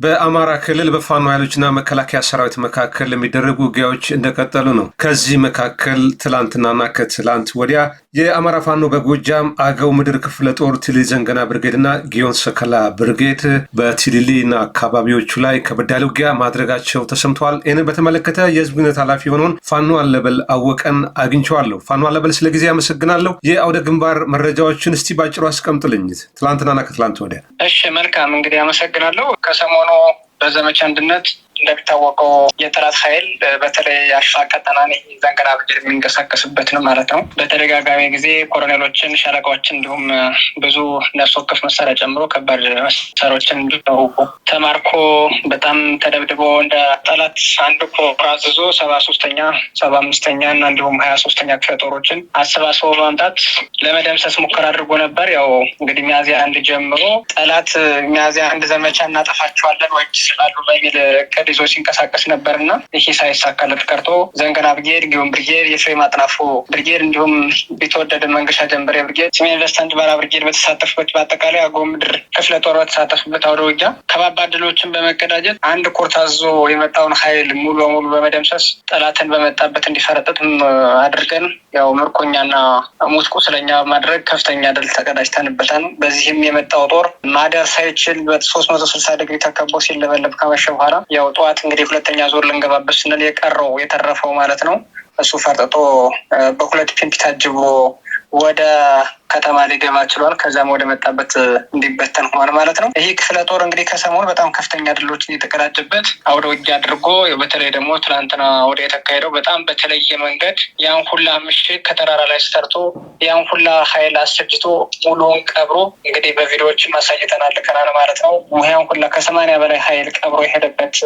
በአማራ ክልል በፋኖ ኃይሎችና መከላከያ ሰራዊት መካከል የሚደረጉ ውጊያዎች እንደቀጠሉ ነው። ከዚህ መካከል ትላንትናና ከትላንት ወዲያ የአማራ ፋኖ በጎጃም አገው ምድር ክፍለ ጦር ቲሊሊ ዘንገና ብርጌድና ጊዮን ሰከላ ብርጌድ በቲሊሊና አካባቢዎቹ ላይ ከበድ ያለ ውጊያ ማድረጋቸው ተሰምተዋል። ይህንን በተመለከተ የህዝብ ግንኙነት ኃላፊ የሆነውን ፋኖ አለበል አወቀን አግኝቼዋለሁ። ፋኖ አለበል ስለ ጊዜ አመሰግናለሁ። የአውደ ግንባር መረጃዎችን እስቲ ባጭሩ አስቀምጥልኝ፣ ትላንትናና ከትላንት ወዲያ። እሺ መልካም፣ እንግዲህ አመሰግናለሁ። ከሰሞኑ በዘመቻ አንድነት እንደሚታወቀው የጠላት ኃይል በተለይ አሽፋ ቀጠና ዘንገና ብርጌድ የሚንቀሳቀስበት ነው ማለት ነው። በተደጋጋሚ ጊዜ ኮሎኔሎችን፣ ሻለቃዎችን እንዲሁም ብዙ ነፍስ ወከፍ መሳሪያ ጨምሮ ከባድ መሳሪያዎችን ተማርኮ በጣም ተደብድቦ እንደ ጠላት አንድ ኮር አዝዞ 73ኛ 75ኛ እና እንዲሁም 23ኛ ክፍለ ጦሮችን አሰባስቦ በማምጣት ለመደምሰስ ሙከራ አድርጎ ነበር። ያው እንግዲህ ሚያዝያ 1 ጀምሮ ጠላት ሚያዝያ 1 ዘመቻ እናጠፋቸዋለን ወይ ይችላሉ በሚል እቅድ ይዞ ሲንቀሳቀስ ነበርና ይህ ሳይሳካለት ቀርቶ ዘንገና ብርጌድ፣ ጊዮን ብርጌድ፣ የፍሬም አጥናፉ ብርጌድ እንዲሁም ቢትወደድ መንገሻ ጀንበሬ ብርጌድ፣ ሰሜን ኢንቨስትመንት ባራ ብርጌድ በተሳተፉበት በአጠቃላይ አገው ምድር ክፍለ ጦር በተሳተፉበት አውደ ውጊያ ከባባድ ድሎችን በመቀዳጀት አንድ ኮር ታዞ የመጣውን ኃይል ሙሉ በሙሉ በመደምሰስ ጠላትን በመጣበት እንዲፈረጥጥ አድርገን ያው ምርኮኛና ሙት ቁስለኛ በማድረግ ከፍተኛ ድል ተቀዳጅተንበታል። በዚህም የመጣው ጦር ማደር ሳይችል በ360 ዲግሪ ተከቦ ሲለበለብ ከመሸ በኋላ ያው ጠዋት እንግዲህ ሁለተኛ ዞር ልንገባበት ስንል የቀረው የተረፈው ማለት ነው እሱ ፈርጥጦ በሁለት ፒምፒ ታጅቦ ወደ ከተማ ሊገባ ችሏል። ከዛም ወደ መጣበት እንዲበተን ሆኗል ማለት ነው። ይህ ክፍለ ጦር እንግዲህ ከሰሞኑ በጣም ከፍተኛ ድሎችን የተቀዳጀበት አውደ ውጊያ አድርጎ በተለይ ደግሞ ትናንትና ወደ የተካሄደው በጣም በተለየ መንገድ ያን ሁላ ምሽግ ከተራራ ላይ ሰርቶ ያን ሁላ ኃይል አስፈጅቶ ሙሉውን ቀብሮ እንግዲህ በቪዲዮዎች ማሳየተናል ልከናል ማለት ነው። ያን ሁላ ከ80 በላይ ኃይል ቀብሮ የሄደበት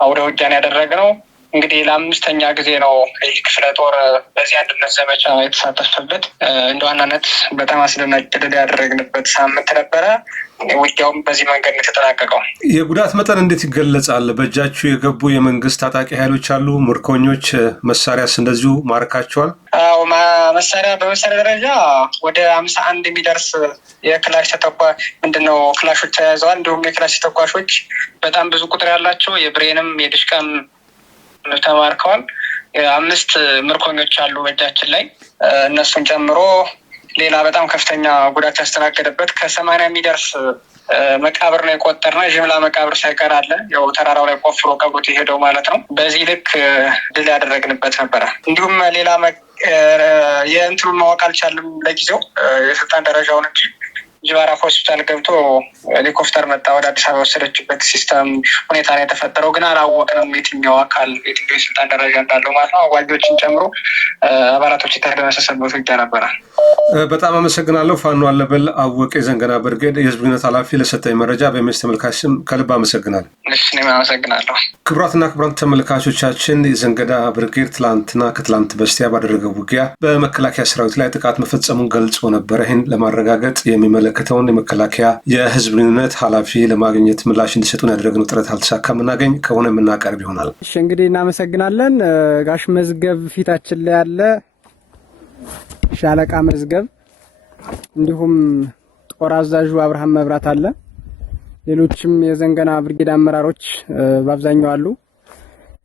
አውደ ውጊያን ያደረግነው እንግዲህ ለ5ኛ ጊዜ ነው ይህ ክፍለ ጦር በዚህ አንድነት ዘመቻ የተሳተፈበት። እንደ ዋናነት በጣም አስደናቂ ድል ያደረግንበት ሳምንት ነበረ። ውጊያውም በዚህ መንገድ ነው የተጠናቀቀው። የጉዳት መጠን እንዴት ይገለጻል? በእጃችሁ የገቡ የመንግስት ታጣቂ ኃይሎች አሉ? ምርኮኞች መሳሪያስ እንደዚሁ ማርካቸዋል? አዎ መሳሪያ በመሳሪያ ደረጃ ወደ 51 የሚደርስ የክላሽ ክላሾች ተያዘዋል። እንዲሁም የክላሽ ተተኳሾች በጣም ብዙ ቁጥር ያላቸው የብሬንም የድሽቃም ተማርከዋል። 5 ምርኮኞች አሉ በእጃችን ላይ። እነሱን ጨምሮ ሌላ በጣም ከፍተኛ ጉዳት ያስተናገደበት ከ80 የሚደርስ መቃብር ነው የቆጠርነው። የጅምላ መቃብር ሳይቀር አለ። ያው ተራራው ላይ ቆፍሮ ቀብሮት የሄደው ማለት ነው። በዚህ ልክ ድል ያደረግንበት ነበረ። እንዲሁም ሌላ የእንትኑን ማወቅ አልቻልም ለጊዜው የስልጣን ደረጃውን እንጂ ጅባራ ሆስፒታል ገብቶ ሄሊኮፕተር መጣ ወደ አዲስ አበባ ወሰደችበት ሲስተም ሁኔታ ነው የተፈጠረው። ግን አላወቅንም የትኛው አካል የትኛው የስልጣን ደረጃ እንዳለው ማለት ነው። አዋጊዎችን ጨምሮ አባላቶች የተደመሰሰበት ውጊያ ነበረ። በጣም አመሰግናለሁ። ፋኖ አለበል አወቀ የዘንገና ብርጌድ የህዝብ ግንኙነት ኃላፊ ለሰጠኝ መረጃ በሚስ ተመልካች ስም ከልብ አመሰግናለሁ። እኔም አመሰግናለሁ። ክቡራትና ክቡራን ተመልካቾቻችን የዘንገና ብርጌድ ትላንትና ከትላንት በስቲያ ባደረገው ውጊያ በመከላከያ ሰራዊት ላይ ጥቃት መፈጸሙን ገልጾ ነበረ። ይህን ለማረጋገጥ የሚመለከተውን የመከላከያ የህዝብ ግንኙነት ኃላፊ ለማግኘት ምላሽ እንዲሰጡን ያደረግነው ጥረት አልተሳካም። የምናገኝ ከሆነ የምናቀርብ ይሆናል። እሺ እንግዲህ እናመሰግናለን። ጋሽ መዝገብ ፊታችን ላይ ያለ ሻለቃ መዝገብ እንዲሁም ጦር አዛዡ አብርሃም መብራት አለ። ሌሎችም የዘንገና ብርጌድ አመራሮች በአብዛኛው አሉ።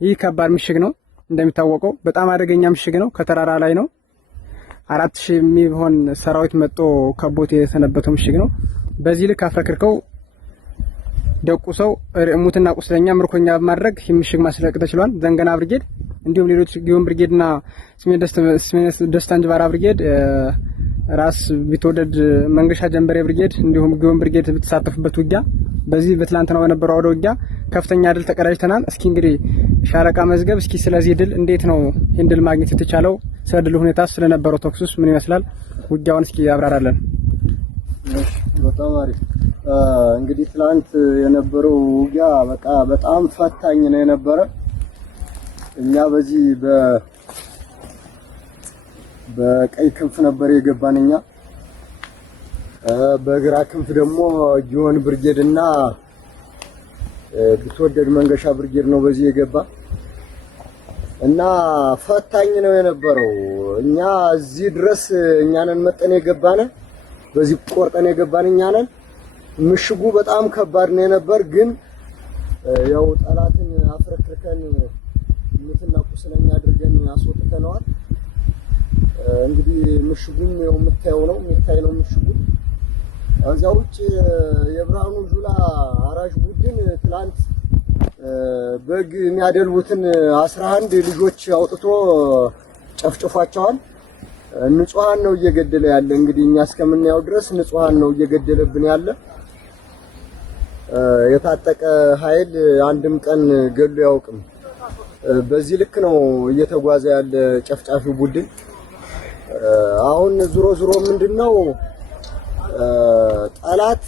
ይህ ከባድ ምሽግ ነው። እንደሚታወቀው በጣም አደገኛ ምሽግ ነው። ከተራራ ላይ ነው። 4000 የሚሆን ሰራዊት መጥቶ ከቦት የሰነበተው ምሽግ ነው። በዚህ ልክ አፍረክርከው ደቁሰው ሙትና ቁስለኛ ምርኮኛ በማድረግ ምሽግ ማስለቀቅ ተችሏል። ዘንገና ብርጌድ እንዲሁም ሌሎች ጊዮን ብርጌድና ሰሜን ደስታ እንጅባራ ብርጌድ፣ ራስ ቢትወደድ መንገሻ ጀንበሬ ብርጌድ እንዲሁም ጊዮን ብርጌድ በተሳተፉበት ውጊያ በዚህ በትላንትናው የነበረው አውደ ውጊያ ከፍተኛ ድል ተቀዳጅተናል። እስኪ እንግዲህ ሻለቃ መዝገብ እስኪ ስለዚህ ድል እንዴት ነው ይህን ድል ማግኘት የተቻለው? ስለ ድል ሁኔታ ስለነበረው ተኩሱስ ምን ይመስላል? ውጊያውን እስኪ ያብራራለን። በጣም አሪፍ። እንግዲህ ትላንት የነበረው ውጊያ በጣም ፈታኝ ነው የነበረ። እኛ በዚህ በቀይ ክንፍ ነበር የገባን። እኛ በግራ ክንፍ ደግሞ ጊዮን ብርጌድ እና ቢትወደድ መንገሻ ብርጌድ ነው በዚህ የገባ እና ፈታኝ ነው የነበረው። እኛ እዚህ ድረስ እኛንን መጠን የገባነ በዚህ ቆርጠን የገባን እኛንን። ምሽጉ በጣም ከባድ ነው የነበር፣ ግን ያው ጠላትን አፍረክርከን ሙትና ቁስለኛ አድርገን አስወጥተነዋል። እንግዲህ ምሽጉም ያው የምታየው ነው የሚታይ ነው ምሽጉ። እዚያ ውጭ የብርሃኑ ጁላ አራሽ ቡድን ትላንት በግ የሚያደልቡትን 11 ልጆች አውጥቶ ጨፍጭፏቸዋል። ንጹሃን ነው እየገደለ ያለ። እንግዲህ እኛ እስከምናየው ድረስ ንጹሃን ነው እየገደለብን ያለ። የታጠቀ ኃይል አንድም ቀን ገሎ ያውቅም። በዚህ ልክ ነው እየተጓዘ ያለ ጨፍጫፊው ቡድን። አሁን ዙሮ ምንድነው ጠላት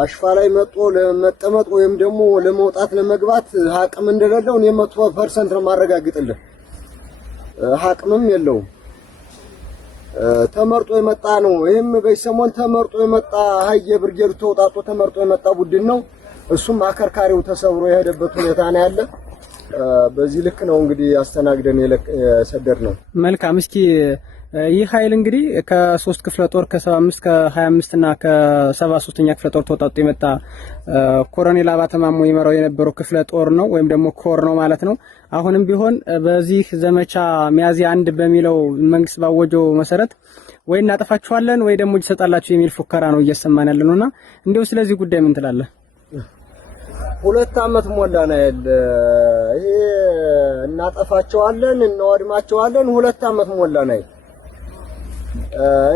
አሽፋ ላይ መጥቶ ለመቀመጥ ወይም ደግሞ ለመውጣት ለመግባት አቅም እንደሌለው እኔ 100% ነው ማረጋግጥልህ። አቅምም የለውም። ተመርጦ የመጣ ነው። ይሄም በሰሞን ተመርጦ የመጣ ሀየ ብርጌዱ ተውጣጦ ተመርጦ የመጣ ቡድን ነው። እሱም አከርካሪው ተሰብሮ የሄደበት ሁኔታ ነው ያለ። በዚህ ልክ ነው እንግዲህ አስተናግደን የሰደድ ነው። መልካም። እስኪ ይህ ኃይል እንግዲህ ከ3 ክፍለ ጦር ከ75 ከ25 እና ከ73ኛ ክፍለ ጦር ተወጣጡ የመጣ ኮሎኔል አባተማሞ ይመራው የነበረው ክፍለ ጦር ነው ወይም ደግሞ ኮር ነው ማለት ነው። አሁንም ቢሆን በዚህ ዘመቻ ሚያዝያ 1 በሚለው መንግስት ባወጀው መሰረት ወይ እናጠፋችኋለን ወይ ደግሞ ይሰጣላችሁ የሚል ፉከራ ነው እየሰማን ያለነውና እንዴው ስለዚህ ጉዳይ ምን ትላለህ? 2 አመት ሞላና ያለ ይሄ እናጠፋቸዋለን እናወድማቸዋለን 2 አመት ሞላና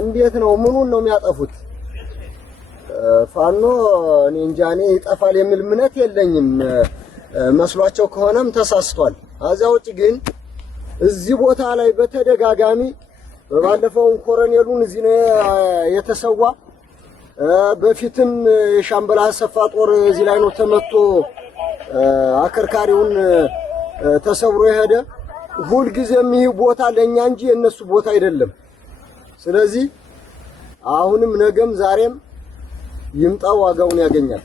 እንዴት ነው ምኑን ነው የሚያጠፉት? ፋኖ እኔ እንጃ እኔ ይጠፋል የሚል እምነት የለኝም። መስሏቸው ከሆነም ተሳስቷል። አዚያ ውጭ ግን እዚህ ቦታ ላይ በተደጋጋሚ በባለፈው ኮሎኔሉን እዚህ ነው የተሰዋ። በፊትም የሻምበላ አሰፋ ጦር እዚህ ላይ ነው ተመቶ አከርካሪውን ተሰብሮ የሄደ። ሁልጊዜም ይህ ቦታ ለኛ እንጂ የነሱ ቦታ አይደለም። ስለዚህ አሁንም ነገም ዛሬም ይምጣው ዋጋውን ያገኛል።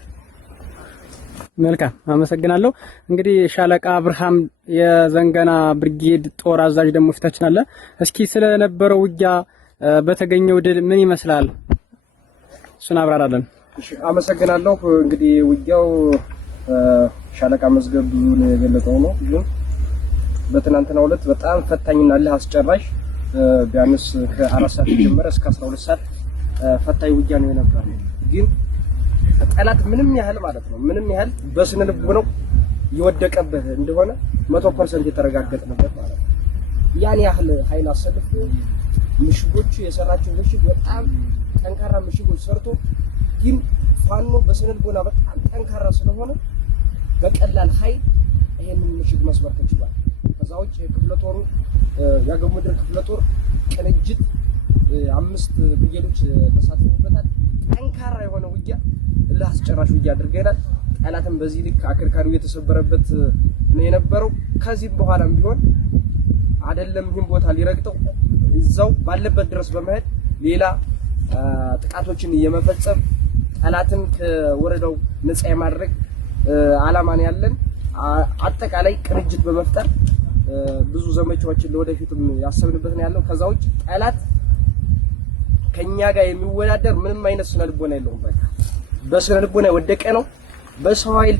መልካም አመሰግናለሁ። እንግዲህ ሻለቃ አብርሃም የዘንገና ብርጌድ ጦር አዛዥ ደግሞ ፊታችን አለ። እስኪ ስለነበረው ውጊያ በተገኘው ድል ምን ይመስላል እሱን አብራራለን። እሺ አመሰግናለሁ። እንግዲህ ውጊያው ሻለቃ መዝገብ ብዙ ነው የገለጸው ነው። ግን በትናንትናው ዕለት በጣም ፈታኝና እልህ አስጨራሽ ቢያንስ ከ4 ሰዓት ጀምሮ እስከ 12 ሰዓት ፈታኝ ውጊያ ነው የነበረው። ግን ጠላት ምንም ያህል ማለት ነው ምንም ያህል በስነ ልቦናው የወደቀበት እንደሆነ 100% የተረጋገጠበት ማለት ነው። ያን ያህል ኃይል አሰልፎ ምሽጎቹ የሰራቸው ምሽግ በጣም ጠንካራ ምሽጎች ሰርቶ ግን ፋኖ በስነ ልቦና በጣም ጠንካራ ስለሆነ በቀላል ኃይል ይሄንን ምሽግ መስበር ተችሏል። ከዛው ክፍለ ጦሩ ያገው ምድር ክፍለ ጦር ቅንጅት 5 ብርጌዶች ተሳትፈውበታል። ጠንካራ የሆነ ውጊያ ለአስጨራሽ ውጊያ አድርገናል። ጠላትም በዚህ ልክ አከርካሪው የተሰበረበት ነው የነበረው። ከዚህ በኋላም ቢሆን አይደለም ይህን ቦታ ሊረግጠው እዛው ባለበት ድረስ በመሄድ ሌላ ጥቃቶችን የመፈጸም ጠላትን ከወረዳው ነፃ የማድረግ አላማን ያለን አጠቃላይ ቅንጅት በመፍጠር ብዙ ዘመቻዎችን ለወደፊቱም ያሰብንበት ነው ያለው። ከዛው ጠላት ከኛ ጋር የሚወዳደር ምንም አይነት ስነ ልቦና የለውም። በቃ በስነ ልቦና የወደቀ ነው። በሰው ኃይል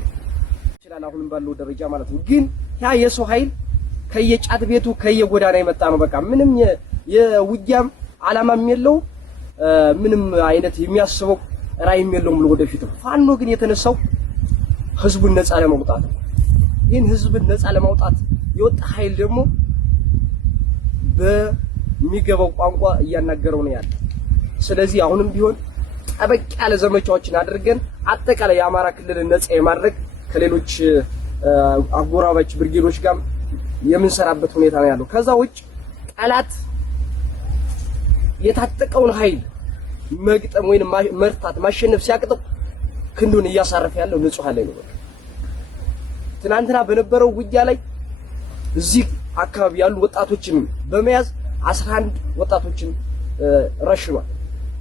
ይችላል አሁንም ባለው ደረጃ ማለት ነው። ግን ያ የሰው ኃይል ከየጫት ቤቱ ከየጎዳና የመጣ ነው። በቃ ምንም የውጊያም አላማም የለው ምንም አይነት የሚያስበው ራዕይም የለውም ለወደፊቱ። ፋኖ ግን የተነሳው ህዝቡን ነፃ ለማውጣት ነው። ይህን ህዝብን ነፃ ለማውጣት የወጣ ኃይል ደግሞ በሚገባው ቋንቋ እያናገረው ነው ያለ። ስለዚህ አሁንም ቢሆን ጠበቅ ያለ ዘመቻዎችን አድርገን አጠቃላይ የአማራ ክልልን ነፃ የማድረግ ከሌሎች አጎራባች ብርጌዶች ጋር የምንሰራበት ሁኔታ ነው ያለው። ከዛ ውጭ ጠላት የታጠቀውን ኃይል መግጠም ወይንም መርታት ማሸነፍ ሲያቅተው ክንዱን እያሳረፈ ያለው ንጹሃን ላይ ነው። ትናንትና በነበረው ውጊያ ላይ እዚህ አካባቢ ያሉ ወጣቶችን በመያዝ 11 ወጣቶችን ረሽኗል።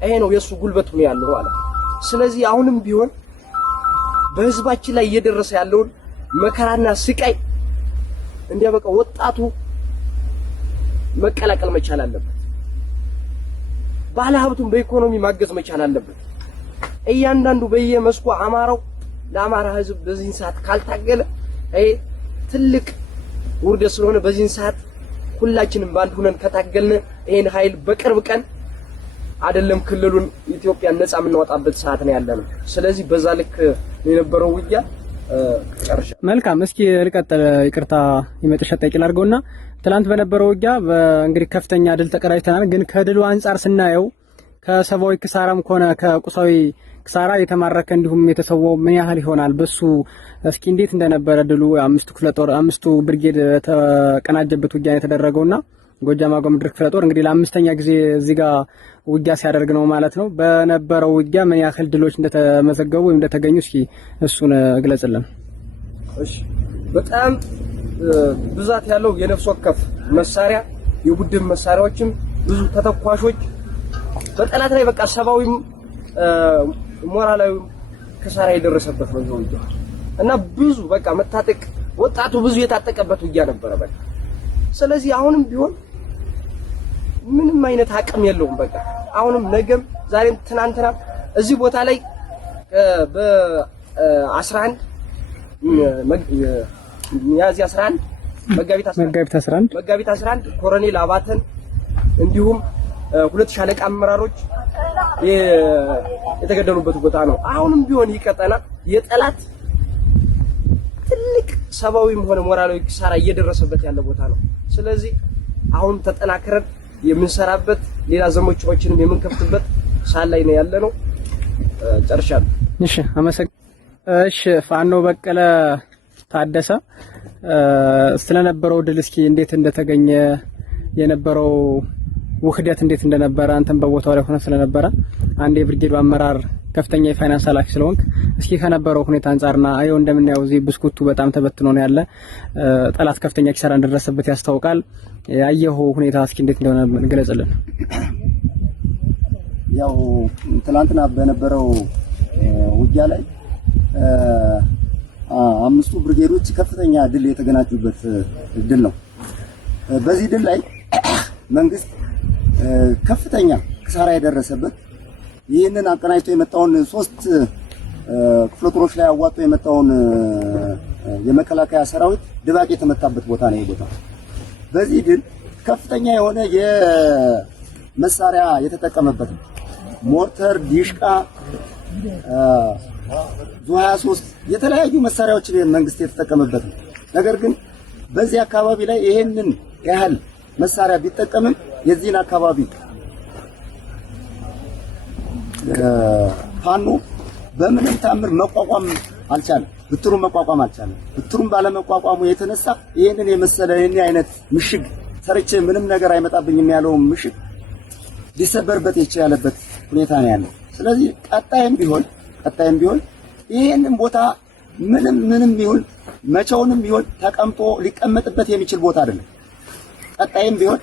ይሄ ነው የሱ ጉልበት ነው ያለው ማለት ነው። ስለዚህ አሁንም ቢሆን በህዝባችን ላይ እየደረሰ ያለውን መከራና ስቃይ እንዲያበቃ ወጣቱ መቀላቀል መቻል አለበት። ባለሀብቱን በኢኮኖሚ ማገዝ መቻል አለበት። እያንዳንዱ በየመስኩ አማራው ለአማራ ህዝብ በዚህ ሰዓት ካልታገለ ትልቅ ውርደት ስለሆነ በዚህ ሰዓት ሁላችንም ባንድ ሆነን ከታገልን ይሄን ኃይል በቅርብ ቀን አይደለም ክልሉን ኢትዮጵያን ነፃ የምናወጣበት ሰዓት ነው ያለነው። ስለዚህ በዛ ልክ የነበረው ውጊያ ጨርሻ። መልካም። እስኪ ልቀጥል። ይቅርታ የመጨረሻ ጥያቄ ላድርገውና ትላንት በነበረው ውጊያ እንግዲህ ከፍተኛ ድል ተቀዳጅተናል። ግን ከድሉ አንጻር ስናየው ከሰብአዊ ክሳራም ሆነ ከቁሳዊ ክሳራ የተማረከ እንዲሁም የተሰዋው ምን ያህል ይሆናል? በሱ እስኪ እንዴት እንደነበረ ድሉ አምስቱ ብርጌድ ተቀናጀበት ውጊያ የተደረገውና ጎጃም አገው ምድር ክፍለ ጦር እንግዲህ ለአምስተኛ ጊዜ እዚህ ጋር ውጊያ ሲያደርግ ነው ማለት ነው። በነበረው ውጊያ ምን ያህል ድሎች እንደተመዘገቡ ወይም እንደተገኙ እስኪ እሱን ግለጽልን። እሺ፣ በጣም ብዛት ያለው የነፍስ ወከፍ መሳሪያ የቡድን መሳሪያዎችም ብዙ ተተኳሾች በጠላት ላይ በቃ ሰብአዊም ሞራላዊ ክሳራ የደረሰበት ነው ውጊያ እና ብዙ በቃ መታጠቅ ወጣቱ ብዙ የታጠቀበት ውጊያ ነበረ በቃ። ስለዚህ አሁንም ቢሆን ምንም አይነት አቅም የለውም በቃ አሁንም ነገም ዛሬም ትናንትና እዚህ ቦታ ላይ በ11 ሚያዝያ 11 መጋቢት 11 ኮሎኔል አባተን እንዲሁም 2 ሻለቃ አመራሮች የተገደሉበት ቦታ ነው። አሁንም ቢሆን ይቀጠና የጠላት ትልቅ ሰብአዊም ሆነ ሞራላዊ ክሳራ እየደረሰበት ያለ ቦታ ነው። ስለዚህ አሁን ተጠናክረን የምንሰራበት ሌላ ዘመቻዎችንም የምንከፍትበት ሰዓት ላይ ነው ያለነው። ጨርሻለሁ። እሺ ፋኖ በቀለ ታደሰ ስለነበረው ድል እስኪ እንዴት እንደተገኘ የነበረው ውህደት እንዴት እንደነበረ አንተም በቦታው ላይ ሆነ ስለነበረ አንድ የብርጌዱ አመራር ከፍተኛ የፋይናንስ ኃላፊ ስለሆንክ እስኪ ከነበረው ሁኔታ አንፃርና አየው እንደምናየው እዚህ ብስኩቱ በጣም ተበትኖ ነው ያለ ጠላት ከፍተኛ ኪሳራ እንደደረሰበት ያስታውቃል። ያየው ሁኔታ እስኪ እንዴት እንደሆነ ገለጽልን። ያው ትላንትና በነበረው ውጊያ ላይ አምስቱ ብርጌዶች ከፍተኛ ድል የተገናኙበት ድል ነው። በዚህ ድል ላይ መንግስት ከፍተኛ ክሳራ የደረሰበት ይህንን አቀናጅቶ የመጣውን 3 ክፍለ ጦሮች ላይ አዋጦ የመጣውን የመከላከያ ሰራዊት ድባቅ የተመታበት ቦታ ነው። ይሄ ቦታ በዚህ ድል ከፍተኛ የሆነ የመሳሪያ የተጠቀመበት ሞርተር፣ ዲሽቃ፣ ዙ23 የተለያዩ መሳሪያዎችን መንግስት የተጠቀመበት ነው። ነገር ግን በዚህ አካባቢ ላይ ይሄንን ያህል መሳሪያ ቢጠቀምም የዚህን አካባቢ ፋኖ በምንም ታምር መቋቋም አልቻለም። ብትሩን መቋቋም አልቻለም። ብትሩን ባለመቋቋሙ የተነሳ ይሄንን የመሰለ ይሄን አይነት ምሽግ ሰርቼ ምንም ነገር አይመጣብኝም ያለው ምሽግ ሊሰበርበት የቻለበት ሁኔታ ነው ያለው። ስለዚህ ቀጣይም ቢሆን ይሄንን ቦታ ምንም ይሁን መቼውንም ይሁን ተቀምጦ ሊቀመጥበት የሚችል ቦታ አይደለም። ቀጣይም ቢሆን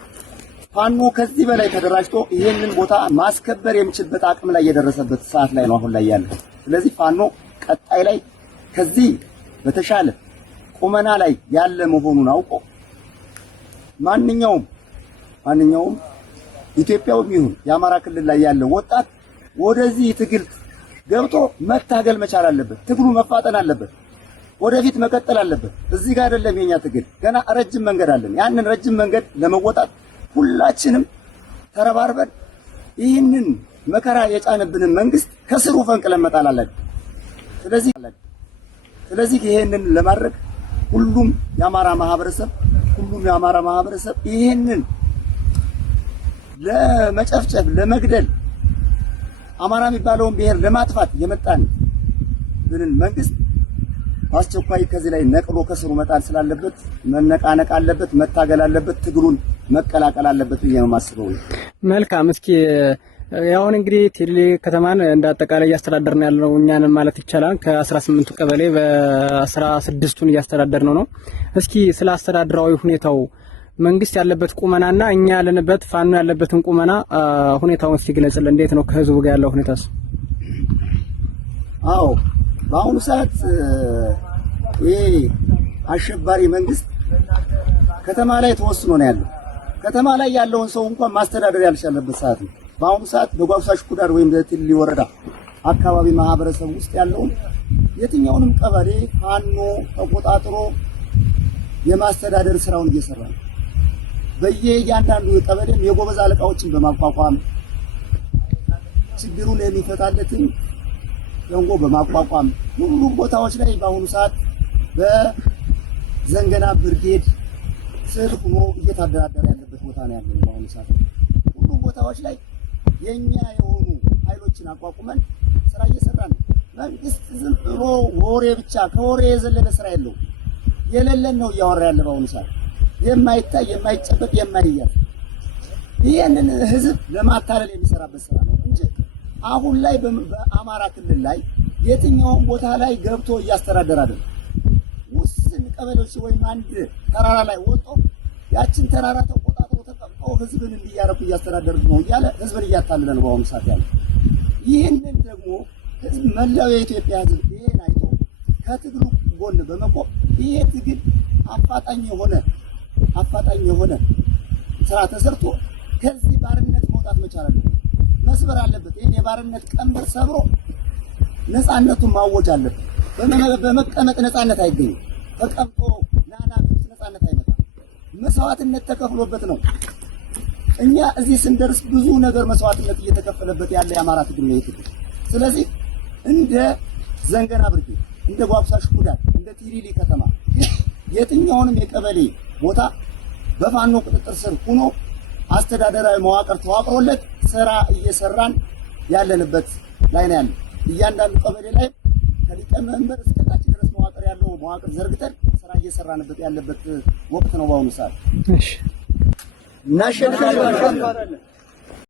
ፋኖ ከዚህ በላይ ተደራጅቶ ይሄንን ቦታ ማስከበር የሚችልበት አቅም ላይ የደረሰበት ሰዓት ላይ ነው አሁን ላይ ያለው። ስለዚህ ፋኖ ቀጣይ ላይ ከዚህ በተሻለ ቁመና ላይ ያለ መሆኑን አውቆ ማንኛውም ኢትዮጵያውም ይሁን የአማራ ክልል ላይ ያለው ወጣት ወደዚህ ትግል ገብቶ መታገል መቻል አለበት። ትግሉ መፋጠን አለበት። ወደፊት መቀጠል አለበት። እዚህ ጋር አይደለም የኛ ትግል፣ ገና ረጅም መንገድ አለን። ያንን ረጅም መንገድ ለመወጣት ሁላችንም ተረባርበን ይህንን መከራ የጫነብንን መንግስት ከስሩ ፈንቅለን መጣል አለብን። ስለዚህ ይሄንን ለማድረግ ሁሉም የአማራ ማህበረሰብ ይሄንን ለመጨፍጨፍ ለመግደል አማራ የሚባለውን ብሔር ለማጥፋት የመጣን መንግስት በአስቸኳይ ከዚህ ላይ ነቅሎ ከስሩ መጣል ስላለበት መነቃነቅ አለበት፣ መታገል አለበት፣ ትግሉን መቀላቀል አለበት ብዬ ነው የማስበው። መልካም። እስኪ ያውን እንግዲህ ቲሊሊ ከተማን እንዳጠቃላይ እያስተዳደርን ያለው እኛን ማለት ይቻላል ከ18ቱ ቀበሌ በ16ቱን እያስተዳደርን ነው። እስኪ ስለ አስተዳደራዊ ሁኔታው መንግስት ያለበት ቁመናና እኛ ያለንበት ፋኖ ያለበትን ቁመና ሁኔታውን እስኪ ግለጽልን። እንዴት ነው ከህዝቡ ጋር ያለው ሁኔታስ? አዎ በአሁኑ ሰዓት ይሄ አሸባሪ መንግስት ከተማ ላይ ተወስኖ ነው ያለው። ከተማ ላይ ያለውን ሰው እንኳን ማስተዳደር ያልቻለበት ሰዓት ነው። በአሁኑ ሰዓት በጓጉሳ ሽኩዳር ወይም በቲሊሊ ወረዳ አካባቢ ማህበረሰብ ውስጥ ያለውን የትኛውንም ቀበሌ ፋኖ ተቆጣጥሮ የማስተዳደር ስራውን እየሰራ ነው። በየእያንዳንዱ ቀበሌም የጎበዝ አለቃዎችን በማቋቋም ችግሩን የሚፈታለትን ደንጎ በማቋቋም ሁሉም ቦታዎች ላይ በአሁኑ ሰዓት በዘንገና ብርጌድ ስር ሆኖ እየተደራደረ ያለበት ቦታ ነው ያለው። በአሁኑ ሰዓት ሁሉም ቦታዎች ላይ የኛ የሆኑ ኃይሎችን አቋቁመን ስራ እየሰራን ነው። መንግስት ዝም ብሎ ወሬ ብቻ ከወሬ የዘለለ ስራ የለውም። የሌለን ነው እያወራ ያለ በአሁኑ ሰዓት የማይታይ የማይጨበጥ የማይያዝ ይሄንን ህዝብ ለማታለል የሚሰራበት ስራ ነው እንጂ አሁን ላይ በአማራ ክልል ላይ የትኛውም ቦታ ላይ ገብቶ እያስተዳደረ አይደለም። ውስን ቀበሌዎች ወይም አንድ ተራራ ላይ ወጥቶ ያችን ተራራ ተቆጣጥሮ ተቀምጦ ህዝብን እንዲያረኩ እያስተዳደረ ነው እያለ ህዝብን እያታለለ ነው በአሁኑ ሰዓት ያለው። ይህንን ደግሞ ህዝብ መላው የኢትዮጵያ ህዝብ ይሄን አይቶ ከትግሉ ጎን በመቆም ይሄ ትግል አፋጣኝ የሆነ ስራ ተሰርቶ ከዚህ ባርነት መውጣት መቻል አለበት፣ መስበር አለበት። ይሄን የባርነት ቀንበር ሰብሮ ነፃነቱን ማወጅ አለበት። በመቀመጥ ነፃነት አይገኝም። ተቀምጦ ናና ነፃነት አይመጣም። መስዋዕትነት ተከፍሎበት ነው። እኛ እዚህ ስንደርስ ብዙ ነገር መስዋዕትነት እየተከፈለበት ያለ የአማራ ትግል ነው ይትግል። ስለዚህ እንደ ዘንገና ብርጌድ፣ እንደ ጓጉሳ ሽኩዳት፣ እንደ ቲሊሊ ከተማ የትኛውንም የቀበሌ ቦታ በፋኖ ቁጥጥር ስር ሆኖ አስተዳደራዊ መዋቅር ተዋቅሮለት ስራ እየሰራን ያለንበት ላይ ነው ያለው። እያንዳንዱ ቀበሌ ላይ ከሊቀመንበር እስከ ታች ድረስ መዋቅር ያለው መዋቅር ዘርግተን ስራ እየሰራንበት ያለበት ወቅት ነው በአሁኑ ሰዓት። እሺ እናሸንፋለን።